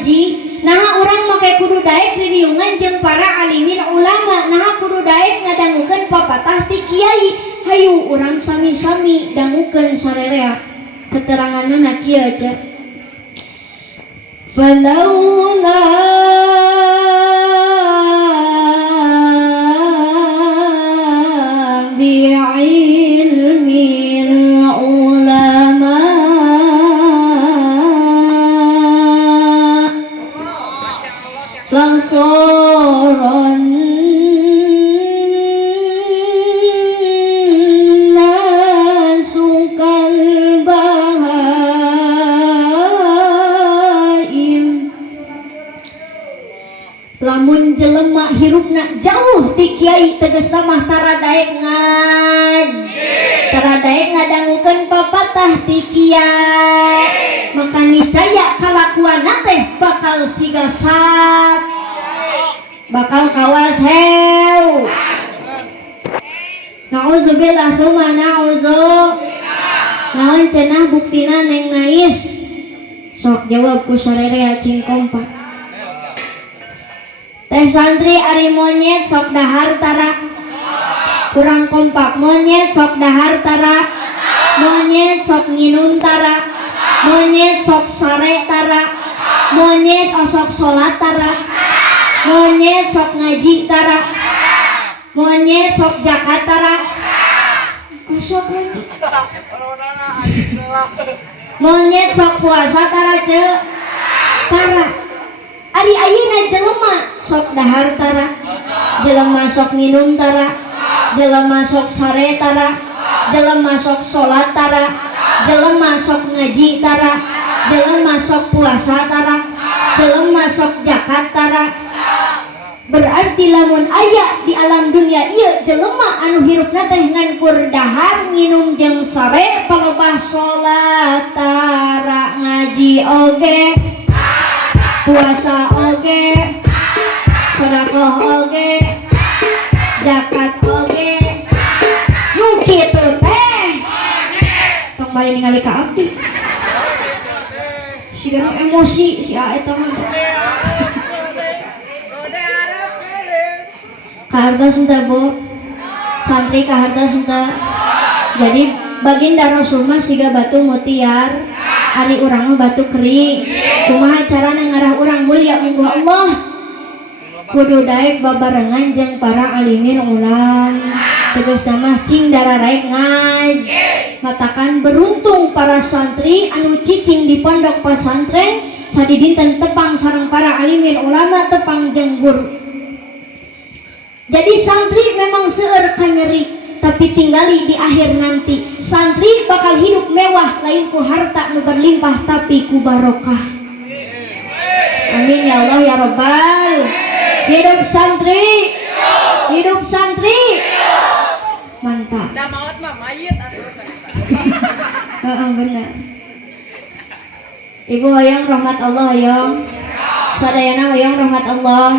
ngaji, nah urang make kudu daek ririungan jeung para alimin ulama, nah kudu daek ngadangukeun papatah ti kiai. Hayu urang sami-sami dangukeun sarerea keteranganna kieu ce. Falaula bi'ilmil ulama langsoron nasukal bahaim. Lamun jelema hirupna jauh ti kiai tegasna mah tara daek tara daek ngadangukeun papatah ti kiai, maka niscaya kalakuanna teh bakal sigasat, bakal kawas heu. Nauzubillah tsumma nauzubillah. Naon cenah buktina Neng Nais? Sok jawab ku sarerea cing kompak. Teh santri ari monyet sok dahar tara. Kurang kompak. Monyet sok dahar tara. Monyet sok nginum tara. Monyet sok sare tara. Monyet osok sholat tara. Monyet sok ngaji tara. Monyet sok zakat tara. Osok monyet. Monyet sok puasa tara ce. Tara. Ari ayeuna jelema sok dahar tara, jelema sok nginum tara, jelema sok sare tara, jelema sok sholat tara, jelema sok ngaji tara, jelema sok puasa tara, jelema sok zakat tara. Berarti lamun aya di alam dunia ieu jelema anu hirupna teh ngan kur dahar, nginum jeung sare, palebah sholat tara, ngaji oge, puasa oge, sedekah oge, zakat oge, nu kitu teh tong bari ningali ka abdi siga emosi si eta mah kahartos henteu Bu santri kahartos henteu. Jadi baginda Rasul mah siga batu mutiar, ari urang mah batu kering. Kumaha carana ngarah urang mulia mungguh Allah? Kudu daek babarengan jeung para alimin ulam. Tegasna mah cing dararaek ngaji. Matakan beruntung para santri anu cicing di pondok pesantren sadidinten tepang sareng para alimin ulama tepang jeung guru. Jadi santri memang seueur kanyeri, tapi tinggali di akhir nanti. Santri bakal hidup mewah lain ku harta nu berlimpah tapi ku barokah. Amin ya Allah ya Rabbal. Hidup santri, hidup santri, mantap. Dah maut mah mayit atuh. Benar. Ibu hoyong rahmat Allah hoyong. Sadayana hoyong rahmat Allah,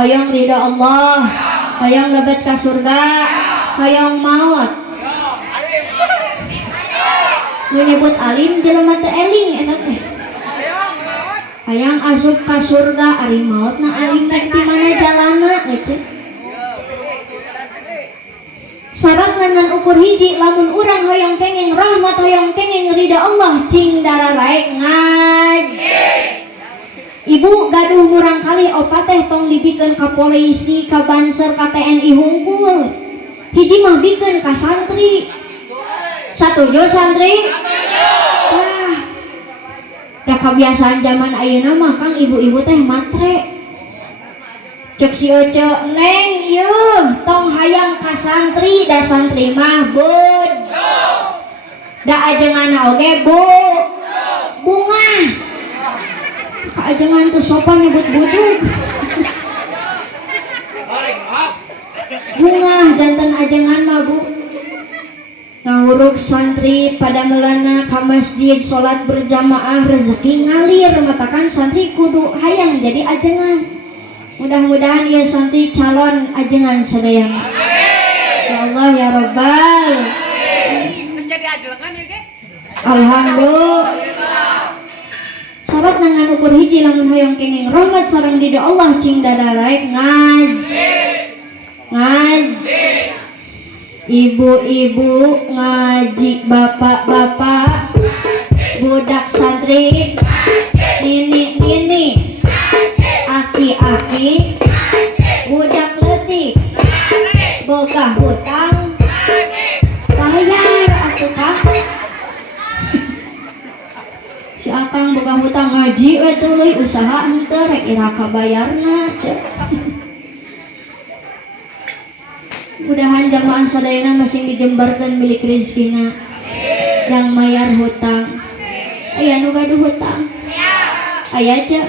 hoyong ridha Allah, hoyong lebet ka surga, hoyong maut. Nu nyebut alim jelema teu eling eta teh. Hayang asup ka surga ari mautna alim rek di mana jalanna ece. Syarat ngan ukur hiji lamun urang hoyong kenging rahmat hoyong kenging ridha Allah cing dararaek ngaji. Ibu gaduh murang kali opat teh tong dibikeun ka polisi, ka banser, ka TNI hungkul. Hiji mah bikeun ka santri. Satuju santri? Wah. Da kebiasaan zaman ayeuna mah Kang ibu-ibu teh matre. Cek si Ece, Neng yeuh tong hayang ka santri, da santri mah bud. Da ajenganna oge bu. Bunga. Ka ajengan teu sopan nyebut budug. Bunga janten ajengan mah Bu. Ngahuruk santri pada melana ka masjid salat berjamaah rezeki ngalir matakan santri kudu hayang jadi ajengan. Mudah-mudahan ya santri calon ajengan sadayana. Ya Allah ya Rabbal. Menjadi ajengan ya ge. Alhamdulillah. Sabat nang ukur hiji lamun hoyong kenging rahmat sareng ridho Allah cing dadaraek ngaji. Ibu-ibu ngaji, bapak-bapak budak santri, nini-nini, aki-aki, budak letik, boga hutang, bayar atuh Kang. Si akang boga hutang ngaji we tuluy usaha henteu rek iraka bayarna cek. Mudahan jamaah sadayana masing dijembarkeun milik rezekina yang mayar hutang. Aya nu gaduh hutang? Aya cek.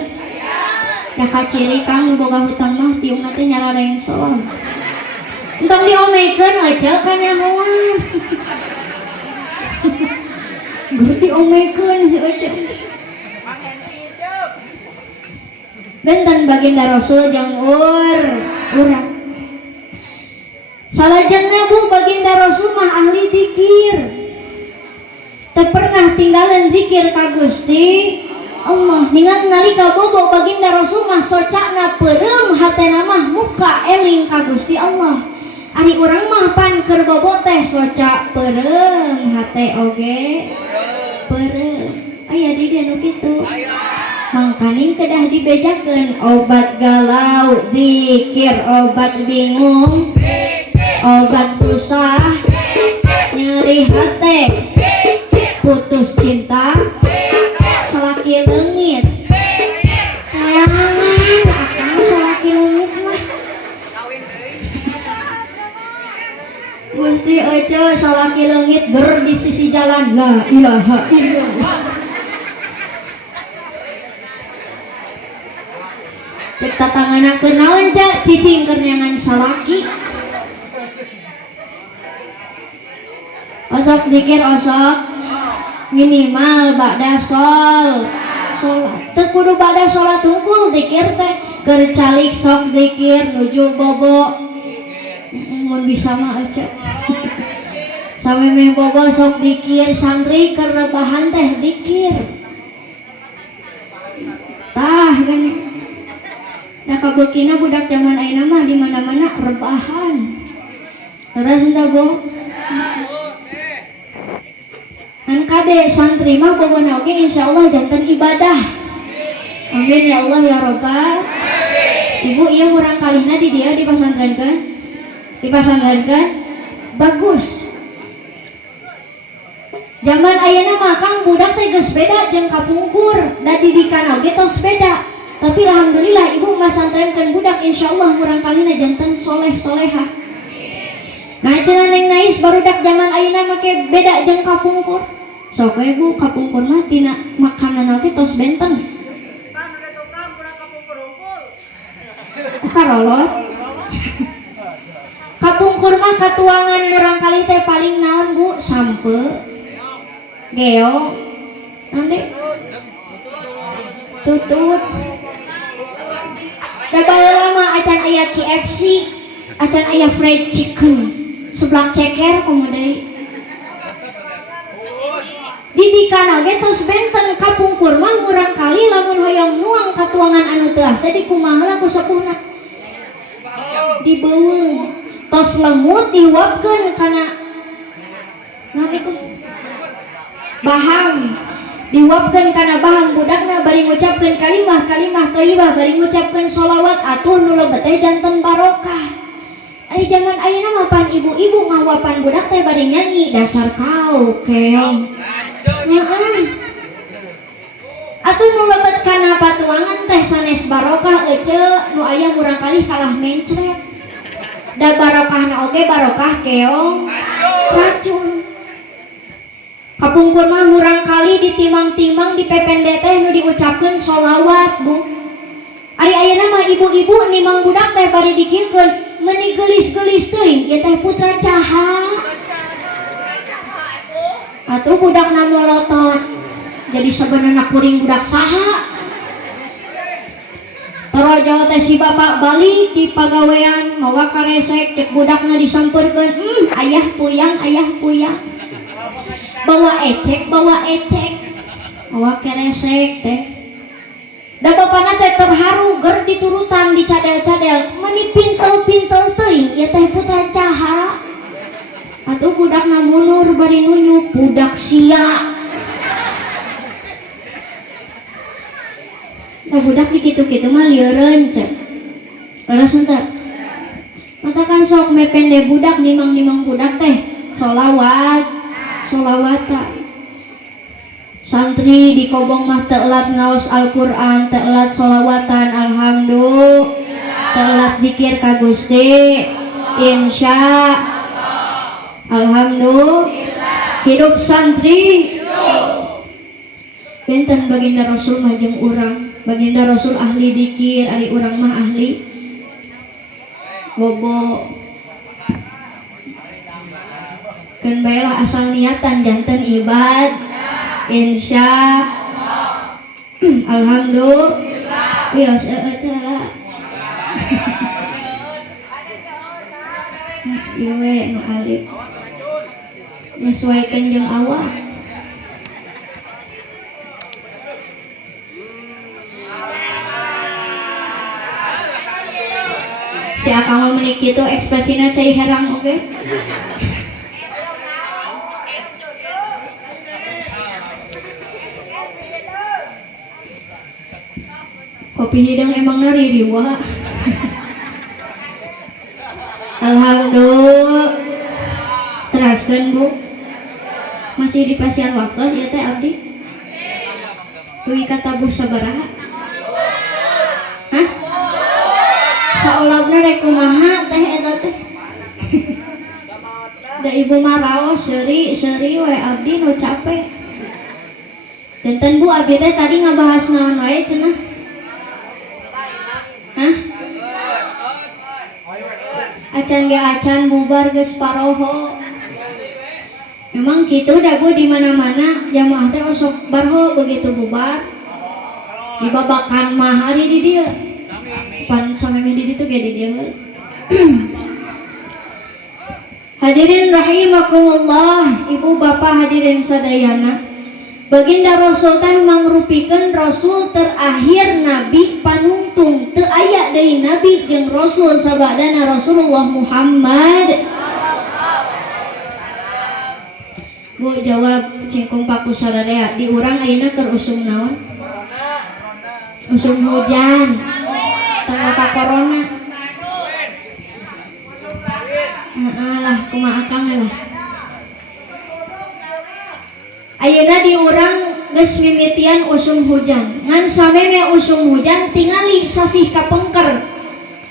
Da kaciri Kang nu boga hutang mah tiungna teh nyarareng soal. Entong diomekeun aja ka nyahoan. Gur diomekeun si Ece. Benten baginda Rasul jeung urang. Salajengna Bu baginda Rasul mah ahli zikir. Teu pernah tinggalan zikir ka Gusti Allah. Ningat nalika bobo baginda Rasul mah socakna peureum hatena mah muka eling ka Gusti Allah. Ari urang mah pan keur bobo teh soca peureum hate oge peureum. Aya di dieu nu kitu. Mangkaning kedah dibejakeun obat galau zikir, obat bingung obat susah, nyeri hati, putus cinta, salaki leungit. Tayangan, akang salaki leungit mah. Gusti Ece salaki leungit ger di sisi jalan, la ilaha illallah. Cek tatangana keur naon ca cicing keur neangan salaki. Osok dikir osok minimal ba'da sholat teu kudu ba'da sholat hungkul dikir teh keur calik sok dikir nuju bobo mun bisa mah aja samemeh bobo sok dikir santri keur rebahan teh dikir tah gini da kabeukina budak zaman ayeuna mah di mana-mana rebahan terus henteu Bu kan kade santri mah pokona oge insyaallah janten ibadah. Amin ya Allah ya Rabbal. Ibu ieu urang kalihna di dieu dipasantrenkeun. Dipasantrenkeun bagus. Zaman ayeuna mah Kang budak teh geus beda jeung kapungkur, da didikan oge tos beda. Tapi alhamdulillah ibu masantrenkeun budak insyaallah urang kalihna janten soleh-solehah. Nah cenah Neng Nais barudak zaman ayeuna make beda jeung kapungkur. Sok we Bu kapungkur mah tina makanan oge tos benten. Kan udah tukang budak kapungkur unggul. Karolot. Kapungkur mah katuangan urang kali teh paling naon Bu? Sampe. Geo. Naon tutut. Da baheula mah acan aya KFC, acan aya fried chicken. Seblak ceker komo deui. Didikan oge tos benten kapungkur mah murang kali lamun hoyong nuang katuangan anu teu asa dikumaha lah ku sepuhna. Dibeuweung tos lemut diuapkeun kana naon itu? Bahang. Diuapkeun kana bahang budakna bari ngucapkeun kalimah thayyibah bari ngucapkeun sholawat atuh nu leubeut teh janten barokah. Ari zaman ayeuna mah pan ibu-ibu ngawapan budak teh bari nyanyi dasar kau keong. Heeh. Atuh nu leubeut kana patuangan teh sanes barokah ece nu aya murang kalih kalah mencret. Da barokahna oge barokah keong racun. Kapungkur mah murang kali ditimang-timang dipepende teh nu diucapkeun sholawat Bu. Ari ayeuna mah ibu-ibu nimang budak teh bari dikieukeun meuni geulis-geulis teuing ieu teh putra caha. Atuh budakna molotot. Jadi sebenarnya kuring budak saha? Torojo teh si bapak balik di pagawean mawa karesek cek budakna disampeurkeun ayah puyang bawa ecek mawa keresek teh Da bapana teh terharu ger diturutan dicadel-cadel meni pintel-pintel teuing ieu teh putra Caha atuh budakna munur bari nunjuk budak sia. Nah budak di kitu-kitu mah lieureun cek leres henteu matakan sok mepende budak nimang-nimang budak teh solawatan santri di kobong mah telat ngaos Al-Quran, telat solawatan, alhamdulillah, telat zikir ka Gusti, insya alhamdulillah, hidup santri, benten baginda Rasul mah jeung urang, baginda Rasul ahli zikir, ari urang mah ahli bobo. Keun bae lah asal niatan janten ibad. Insya alhamdulillah ya seuteulah ieu we nu alif nyesuaikeun jeung awak si akang mah meuni kitu ekspresina cai herang oge. Kopi hidang emang nari riwa. Alhamdulillah. Teraskeun Bu. Masih di pasien waktu ya teh abdi. Dugi kata Bu sabaraha? Hah? Saolabna rek kumaha teh eta teh. Da ibu maraos seuri we abdi nu capek. Janten Bu abdi teh tadi ngabahas naon wae cenah? Hah? Acan bubar geus paroho. Memang gitu dah Bu di mana-mana jamaah teh osok barho begitu bubar. Dibabakan mah hari di dieu. Pan sameme di ditu ge di dieu. Hadirin rahimakumullah, Ibu Bapak hadirin sadayana. Baginda Rasul teh mangrupikeun Rasul terakhir Nabi panungtung teu aya deui Nabi jeung Rasul sabadana Rasulullah Muhammad. Bu jawab cingkung paku sadaya di urang ayeuna keur usum naon? Usum hujan. Tangga ka corona. Heeh lah kumaha akang lah. Ayeuna di urang geus mimitian usum hujan. Ngan sameme usum hujan tingali sasih kapengker.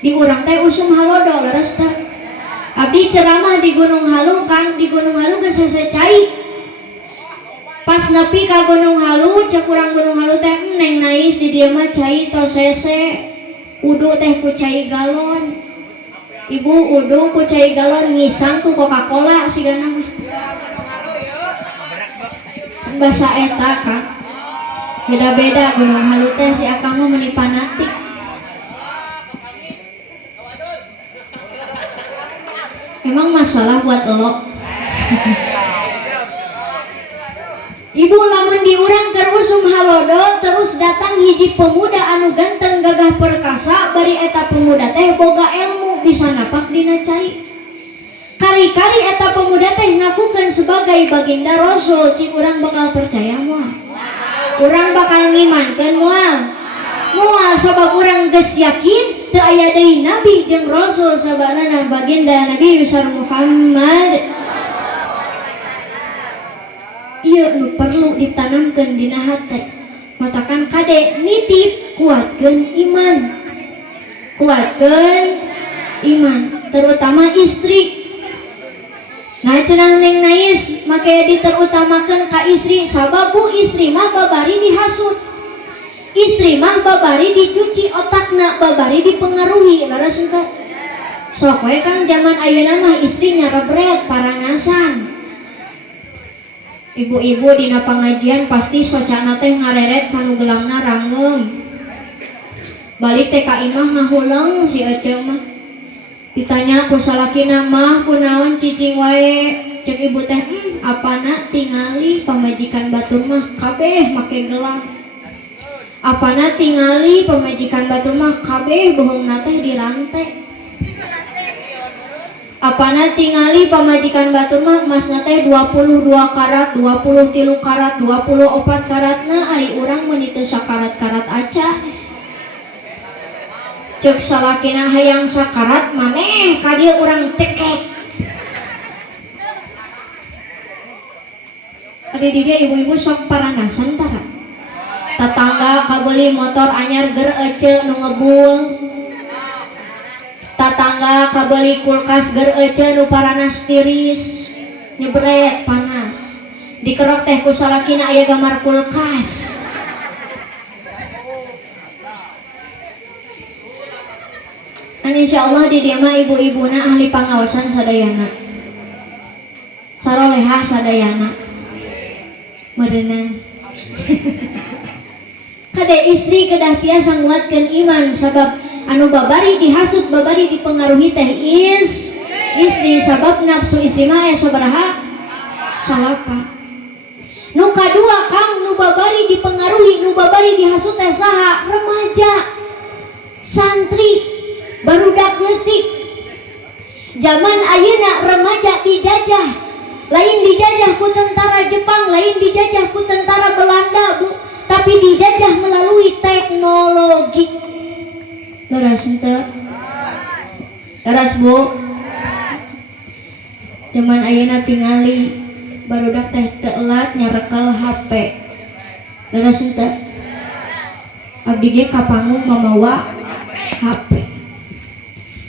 Di urang teh usum halodo leres teh. Abdi ceramah di Gunung Halu kan, di Gunung Halu geus hese cai. Pas nepi ka Gunung Halu, cek urang Gunung Halu teh neng nais di dieu mah cai tos hese. Udu teh ku cai galon. Ibu udu ku cai galon ngisang ku Coca-Cola sigana mah. Bahasa eta kan beda-beda Gunung Halu teh si akang mah meuni fanatik. Emang masalah buat lo. Ibu lamun di urang keur usum halodo terus datang hiji pemuda anu ganteng gagah perkasa bari eta pemuda teh boga ilmu bisa napak dina cai. Kari-kari eta pemuda teh ngakukeun sebagai baginda Rasul, cik urang bakal percaya moal. Urang bakal ngimankeun moal. Moal sabab urang geus yakin teu aya deui nabi jeung rasul sabana baginda Nabi besar Muhammad. Ieu nu perlu ditanamkeun dina hate. Matakan kade nitip kuatkeun iman. Kuatkeun iman, terutama istri. Nah cenah neng nais make diterutamakan ka istri sabab Bu istri mah babari dihasut, istri mah babari dicuci otakna, babari dipengaruhi leres henteu. Sok we Kang zaman ayeuna mah istri nyarebret parangasan. Ibu-ibu dina pangajian pasti socana teh ngareret kanu gelangna rangeum. Balik teh ka imah ngahuleng si Ece mah. Ditanya ku salakina mah kunaon cicing wae, cek ibu teh apana tingali pamajikan batur mah kabeh make gelang. apana tingali pamajikan batur mah kabeh bohongna teh dirantai. Apana tingali pamajikan batur mah emasna teh 22 karat, 23 karat, 24 karatna ari urang mun teu sakarat-karat aca. Ceuk salakina hayang sakarat maneh ka dieu urang cekek. Adi di dia ibu-ibu sok paranasan tara. Tatangga kabeli motor anyar ger ece nu ngebul. Tatangga kabeli kulkas ger ece nu paranas tiris nyebret panas dikerok teh ku salakina aya gambar kulkas. Insyaallah di dieu mah ibu-ibuna ahli pangaosan sadayana sarolehah sadayana meureunang kada istri kedah tiasa nguatkeun iman sabab anu babari dihasut babari dipengaruhi teh istri sabab nafsu istri mah aya sabaraha salapan. Nu kadua kang nu babari dipengaruhi nu babari dihasut teh saha remaja santri barudak leutik. Zaman ayeuna remaja dijajah lain dijajah ku tentara Jepang lain dijajah ku tentara Belanda Bu, tapi dijajah melalui teknologi. Leras henteu? Leras Bu? Zaman ayeuna tingali barudak teh teu elat nyarekel HP. Leras henteu? Abdi ge ka panggung mamawa HP.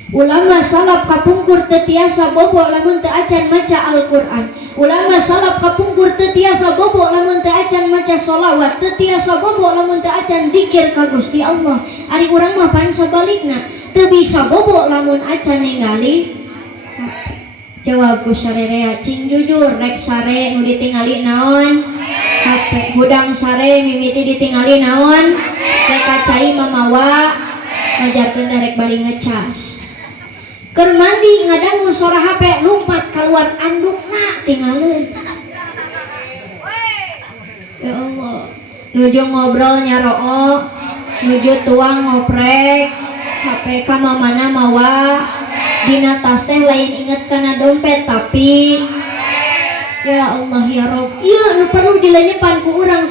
Ulama salaf kapungkur teu tiasa bobo lamun teu acan maca Al-Qur'an. Ulama salaf kapungkur teu tiasa bobo lamun teu acan maca sholawat, teu tiasa bobo lamun teu acan dzikir ka Gusti Allah. Ari urang mah pan sabalikna, teu bisa bobo lamun acan ningali jawab ku sarerea cing jujur rek sare nu ditingali naon HP, hudang sare mimiti ditingali naon rek kacai mamawa ngajarkeun rek bari ngecas. Keur mandi ngadangu suara HP lumpat keluar andukna tinggalin. Ya Allah, nuju ngobrol nyaroo, nuju tuang ngoprek, HP ka mamana mawa, dina tas teh lain inget kana dompet tapi ya Allah ya Rob, ieu nu perlu dilenyepan ku urang.